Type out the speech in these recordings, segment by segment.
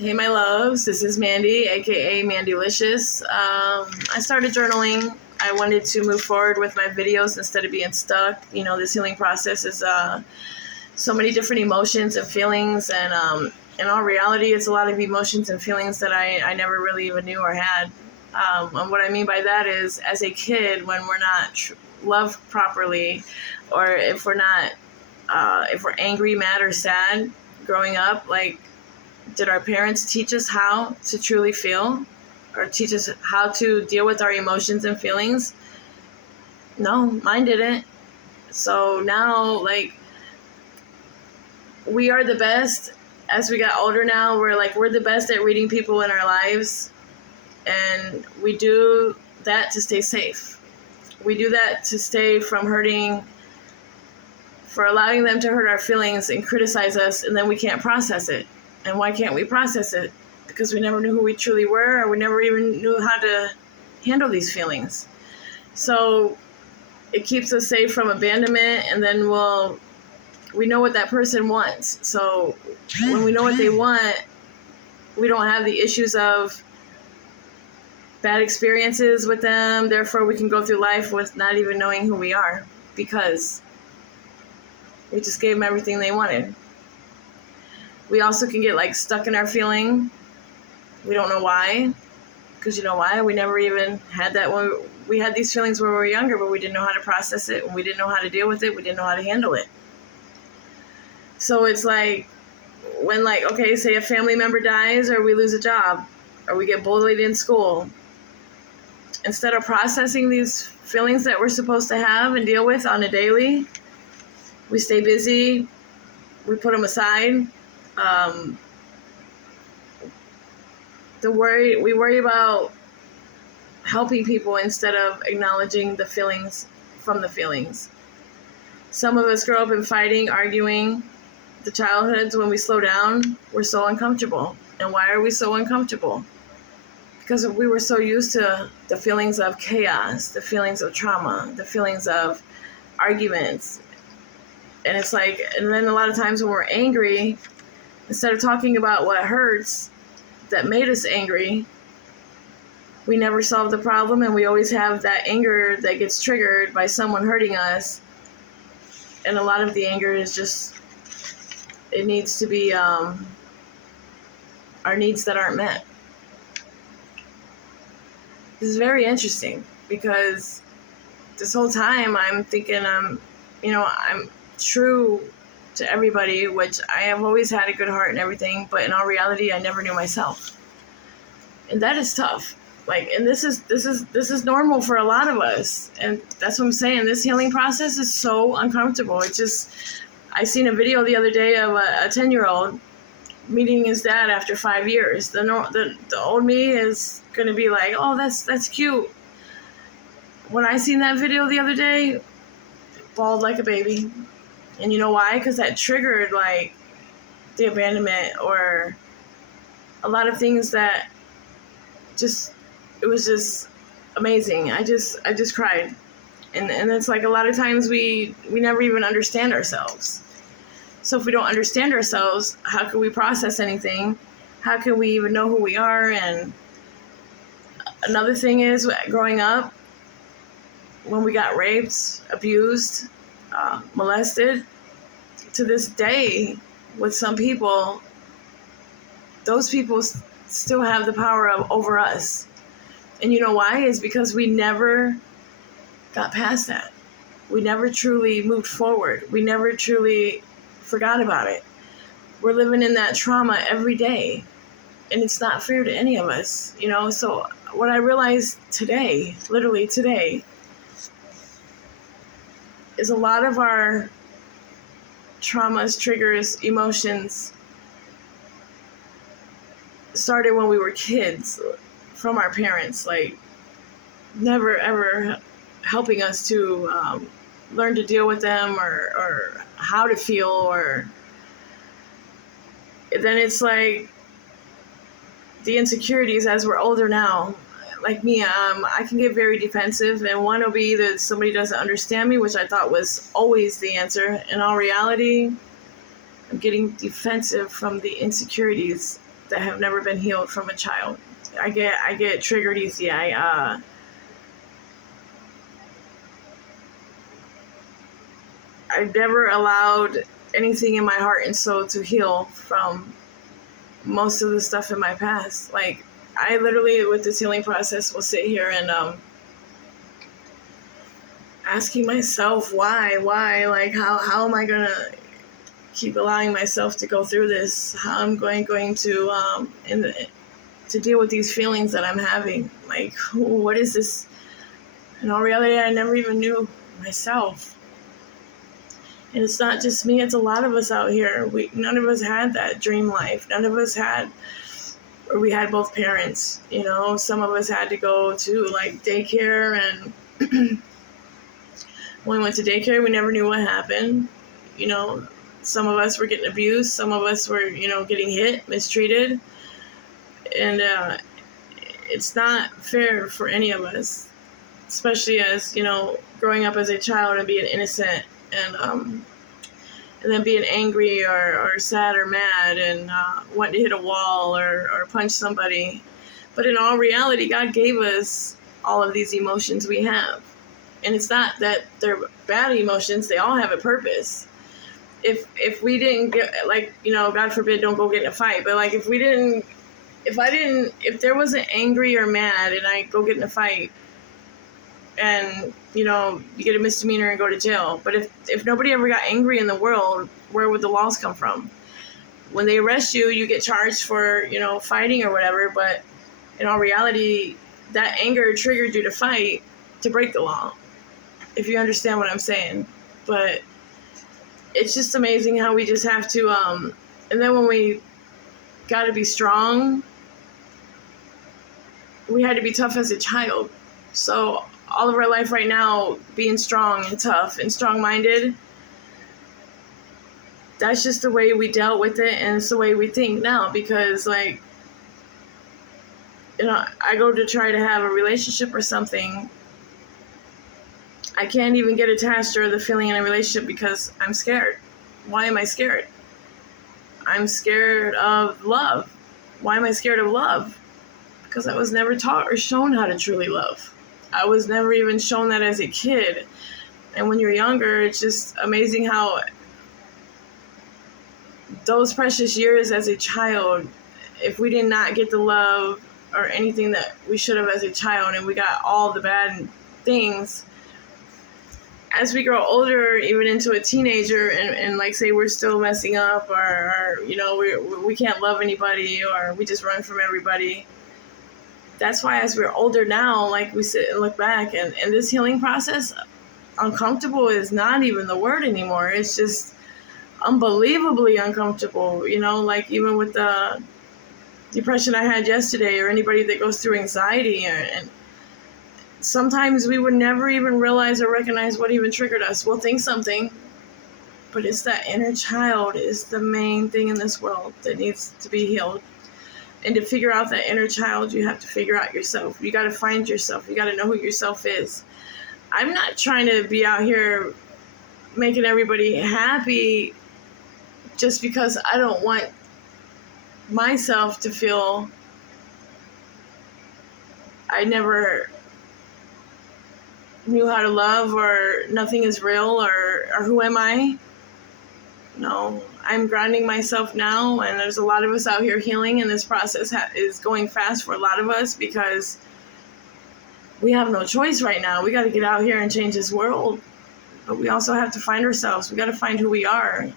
Hey, my loves. This is Mandy, aka Mandylicious. I started journaling. I wanted to move forward with my videos instead of being stuck. You know, this healing process is so many different emotions and feelings, and in all reality, it's a lot of emotions and feelings that I never really even knew or had. And what I mean by that is, as a kid, when we're not loved properly, or if we're not, if we're angry, mad, or sad growing up, like, did our parents teach us how to truly feel or teach us how to deal with our emotions and feelings? No, mine didn't. So now, like, we are the best. As we got older now, we're the best at reading people in our lives, and we do that to stay safe. We do that to stay from hurting, for allowing them to hurt our feelings and criticize us, and then we can't process it. And why can't we process it? Because we never knew who we truly were, or we never even knew how to handle these feelings. So it keeps us safe from abandonment, and then we know what that person wants. So when we know what they want, we don't have the issues of bad experiences with them. Therefore, we can go through life with not even knowing who we are, because we just gave them everything they wanted. We also can get stuck in our feeling. We don't know why. Because you know why? We never even had that when we had these feelings when we were younger, but we didn't know how to process it, and we didn't know how to deal with it. We didn't know how to handle it. So it's like when, okay, say a family member dies, or we lose a job, or we get bullied in school. Instead of processing these feelings that we're supposed to have and deal with on a daily, we stay busy. We put them aside. We worry about helping people instead of acknowledging the feelings from the feelings. Some of us grow up in fighting, arguing. The childhoods, when we slow down, we're so uncomfortable. And why are we so uncomfortable? Because we were so used to the feelings of chaos, the feelings of trauma, the feelings of arguments. And it's and then a lot of times when we're angry, instead of talking about what hurts that made us angry, we never solve the problem, and we always have that anger that gets triggered by someone hurting us. And a lot of the anger is just, it needs to be our needs that aren't met. This is very interesting, because this whole time I'm thinking I'm true to everybody, which I have always had a good heart and everything, but in all reality, I never knew myself. And that is tough. And this is normal for a lot of us. And that's what I'm saying. This healing process is so uncomfortable. I seen a video the other day of a 10-year-old meeting his dad after 5 years. The old me is going to be like, oh, that's cute. When I seen that video the other day, bawled like a baby. And you know why? Because that triggered the abandonment, or a lot of things that it was just amazing. I just cried. And it's a lot of times we never even understand ourselves. So if we don't understand ourselves, how can we process anything? How can we even know who we are? And another thing is, growing up, when we got raped, abused, molested, to this day, with some people, those people still have the power over us. And you know why? It's because we never got past that. We never truly moved forward. We never truly forgot about it. We're living in that trauma every day, and it's not fair to any of us, So what I realized today, literally today, is a lot of our traumas, triggers, emotions started when we were kids, from our parents, never ever helping us to learn to deal with them, or how to feel, or then it's the insecurities as we're older now. Like me, I can get very defensive, and one will be that somebody doesn't understand me, which I thought was always the answer. In all reality, I'm getting defensive from the insecurities that have never been healed from a child. I get triggered easy. I've never allowed anything in my heart and soul to heal from most of the stuff in my past. Like, I literally, with this healing process, will sit here and asking myself why, like how am I gonna keep allowing myself to go through this? How I'm going to to deal with these feelings that I'm having? Like, what is this? In all reality, I never even knew myself. And it's not just me, it's a lot of us out here. None of us had that dream life. None of us had, or we had both parents, you know. Some of us had to go to like daycare, and when we went to daycare, we never knew what happened. You know, some of us were getting abused, some of us were, you know, getting hit, mistreated. And it's not fair for any of us, especially as, you know, growing up as a child and being innocent, and then being angry or sad or mad, and wanting to hit a wall or punch somebody. But in all reality, God gave us all of these emotions we have. And it's not that they're bad emotions, they all have a purpose. If we didn't get, like, you know, God forbid, don't go get in a fight, but like if there wasn't angry or mad and I go get in a fight, and, you know, you get a misdemeanor and go to jail. But if nobody ever got angry in the world, where would the laws come from? When they arrest you, you get charged for, you know, fighting or whatever. But in all reality, that anger triggered you to fight, to break the law, if you understand what I'm saying. But it's just amazing how we just have to, and then when we got to be strong, we had to be tough as a child. So all of our life right now, being strong and tough and strong-minded, that's just the way we dealt with it, and it's the way we think now. Because, like, you know, I go to try to have a relationship or something, I can't even get attached or the feeling in a relationship because I'm scared. Why am I scared? I'm scared of love. Why am I scared of love? Because I was never taught or shown how to truly love. I was never even shown that as a kid. And when you're younger, it's just amazing how those precious years as a child, if we did not get the love or anything that we should have as a child, and we got all the bad things, as we grow older, even into a teenager, and like, say we're still messing up, or you know, we can't love anybody, or we just run from everybody. That's why as we're older now, like, we sit and look back, and this healing process, uncomfortable is not even the word anymore. It's just unbelievably uncomfortable, you know, like even with the depression I had yesterday, or anybody that goes through anxiety, and sometimes we would never even realize or recognize what even triggered us. We'll think something, but it's that inner child is the main thing in this world that needs to be healed. And to figure out that inner child, you have to figure out yourself. You got to find yourself. You got to know who yourself is. I'm not trying to be out here making everybody happy just because I don't want myself to feel I never knew how to love, or nothing is real, or who am I? No, I'm grounding myself now, and there's a lot of us out here healing, and this process is going fast for a lot of us because we have no choice right now. We got to get out here and change this world, but we also have to find ourselves. We got to find who we are,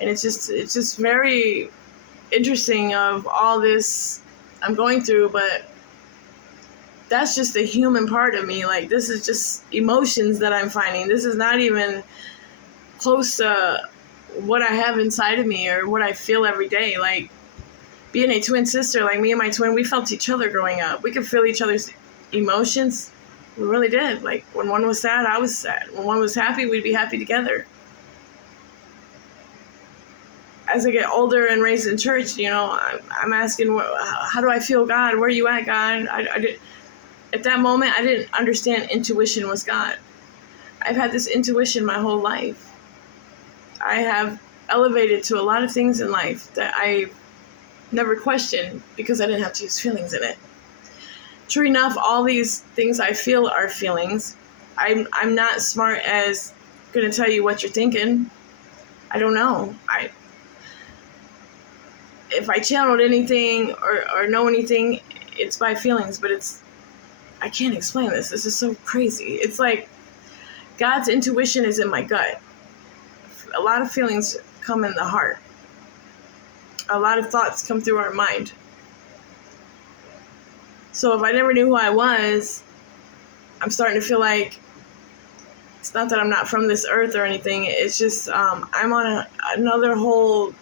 and it's just very interesting of all this I'm going through, but that's just the human part of me. Like, this is just emotions that I'm finding. This is not even close to what I have inside of me or what I feel every day. Like, being a twin sister, like me and my twin, we felt each other growing up. We could feel each other's emotions. We really did. Like, when one was sad, I was sad. When one was happy, we'd be happy together. As I get older and raised in church, you know, I'm asking, how do I feel God? Where are you at, God? At that moment, I didn't understand intuition was God. I've had this intuition my whole life. I have elevated to a lot of things in life that I never questioned because I didn't have to use feelings in it. True enough, all these things I feel are feelings. I'm not smart as gonna tell you what you're thinking. I don't know. If I channeled anything or know anything, it's by feelings, but I can't explain this. This is so crazy. It's like God's intuition is in my gut. A lot of feelings come in the heart. A lot of thoughts come through our mind. So if I never knew who I was, I'm starting to feel like it's not that I'm not from this earth or anything. It's just I'm on another whole.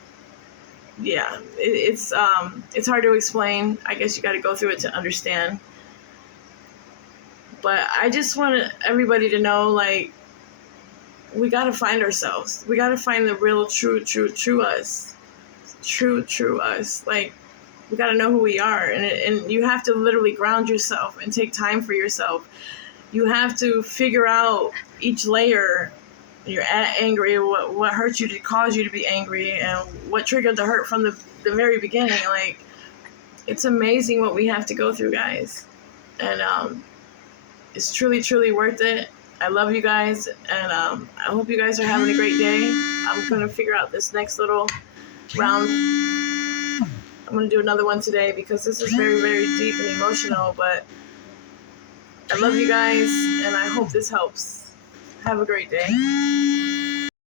Yeah, it's hard to explain. I guess you got to go through it to understand. But I just want everybody to know, like, we got to find ourselves. We got to find the real, true us. True us. Like, we got to know who we are. And you have to literally ground yourself and take time for yourself. You have to figure out each layer. You're angry, what hurt you to cause you to be angry, and what triggered the hurt from the very beginning. Like, it's amazing what we have to go through, guys. And it's truly worth it. I love you guys, and I hope you guys are having a great day. I'm going to figure out this next little round. I'm going to do another one today because this is very deep and emotional, but I love you guys, and I hope this helps. Have a great day.